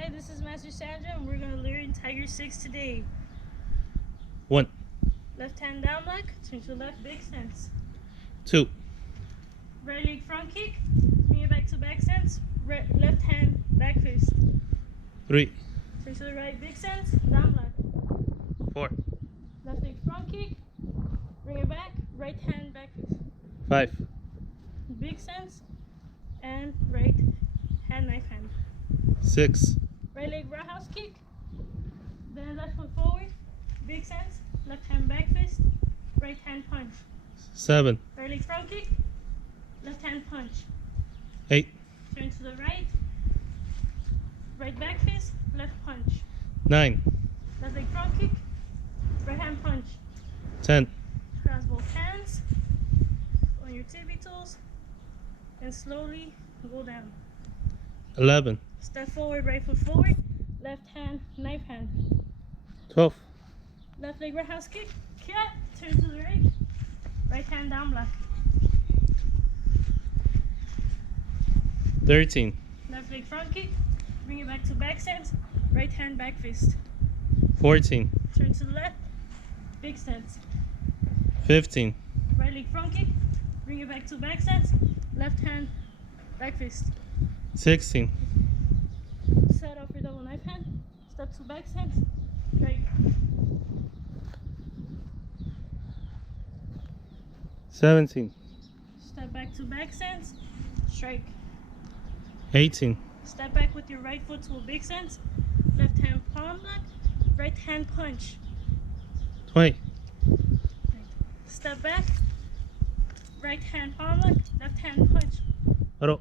Hi, this is Master Sandra, and we're going to learn Tiger 6 today. 1, Left hand down block, turn to left, big stance. 2, Right leg front kick, bring it back to back stance. Left hand back fist. 3, Turn to the right, big stance, down block. 4, Left leg front kick, bring it back, right hand back fist. 5, Big stance, and right hand knife hand. 6, Right leg roundhouse kick, then left foot forward, big stance, left hand back fist, right hand punch. 7, Right leg front kick, left hand punch. 8, Turn to the right, right back fist, left punch. 9, Left leg front kick, right hand punch. 10, Cross both hands on your tippy toes and slowly go down. 11, Step forward, right foot forward, left hand, knife hand. 12, Left leg roundhouse kick, cut, turn to the right, right hand down block. 13, Left leg front kick, bring it back to back stance, right hand back fist. 14, Turn to the left, big stance. 15, Right leg front kick, bring it back to back stance, left hand back fist. 16, Set up your double knife hand, step to back stance, strike. 17, Step back to back stance, strike. 18, Step back with your right foot to a big stance, left hand palm lock, right hand punch. 20, Step back, right hand palm lock, left hand punch. Aro.